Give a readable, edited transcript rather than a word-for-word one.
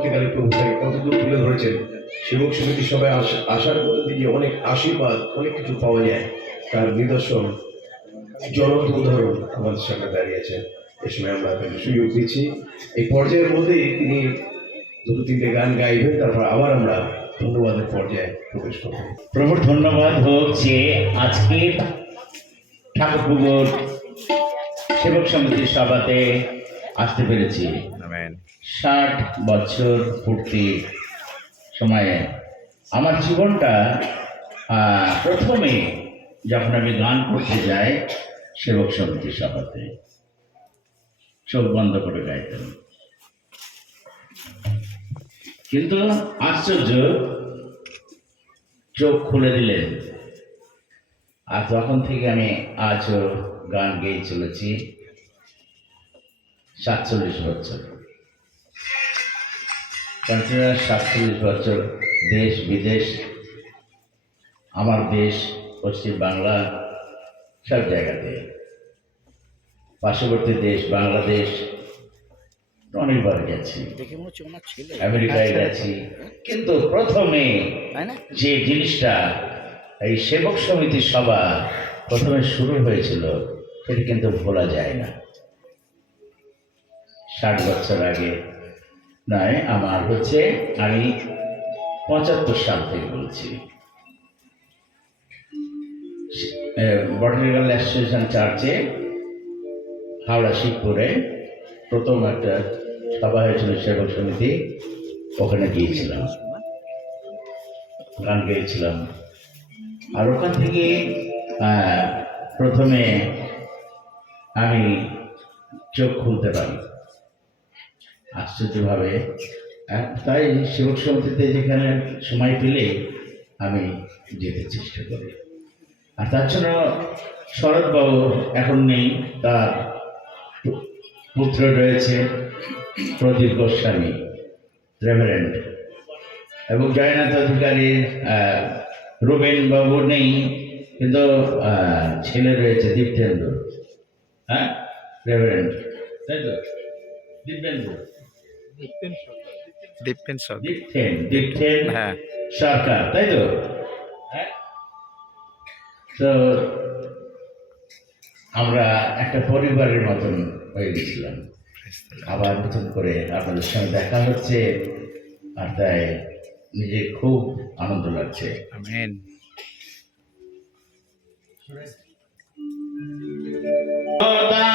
পরবর্তীকালে প্রভু তাকে কতদূর তুলে ধরেছেন। সেবক সমিতি সবাই আসার মধ্যে দিয়ে অনেক আশীর্বাদ, অনেক কিছু পাওয়া যায়। তার নিদর্শন, জ্বলন্ত উদাহরণ আমাদের সামনে দাঁড়িয়েছে। এই সময় আমরা তাকে সুযোগ দিচ্ছি। এই পর্যায়ের মধ্যেই তিনি দুটো তিনটে গান গাইবেন, তারপর আবার আমরা ধন্যবাদের পর্যায়ে প্রবেশ করব। প্রভুর ধন্যবাদ হোক যে আজকের ঠাকুরপুকুর সেবক সমিতির সভাতে আসতে পেরেছি। 60 বছর পূর্তি সময়ে আমার জীবনটা প্রথমে যখন আমি গান করতে যাই সেবক সমিতির সভাতে, চোখ বন্ধ করে গাইতাম। কিন্তু আশ্চর্য, চোখ খুলে দিলেন আর তখন থেকে আমি আজও গান গেয়ে চলেছি 47 বছর। 47 বছর দেশ বিদেশ, আমার দেশ পশ্চিম বাংলা, সব জায়গাতে, পার্শ্ববর্তী দেশ বাংলাদেশ অনেকবার গেছি, আমেরিকায় গেছি। কিন্তু প্রথমে যে জিনিসটা এই সেবক সমিতির সভা প্রথমে শুরু হয়েছিল সেটা কিন্তু ভোলা যায় না। 60 বছর আগে নয়, আমার হচ্ছে আমি 75 সাল থেকে বলছি। বটানিক্যাল অ্যাসোসিয়েশন চার্চে হাওড়া শিবপুরে প্রথম একটা সভা হয়েছিল সেবক সমিতি, ওখানে গিয়েছিলাম, গান গেয়েছিলাম। আর ওখান থেকে প্রথমে আমি চোখ খুলতে পারি আশ্চর্যভাবে। তাই সেবক সমিতিতে যেখানে সময় পেলে আমি যেতে চেষ্টা করি। আর তার জন্য শরৎবাবু এখন নেই, তার পুত্র রয়েছে প্রদীপ গোস্বামী রেভারেন্ড, এবং জয়নাথ অধিকারী, রুবেন বাবু নেই, কিন্তু ছেলে রয়েছে দীপ্তেন্দু, হ্যাঁ রেভারেন্ড, তাই তো? দীপেন্দু, দীপ্তেন সরকার, তাই তো? তো আমরা একটা পরিবারের মতন হয়ে গেছিলাম। আবার নতুন করে আপনাদের সঙ্গে দেখা হচ্ছে, আর তাই নিজে খুব আনন্দ লাগছে। আমেন। খোদা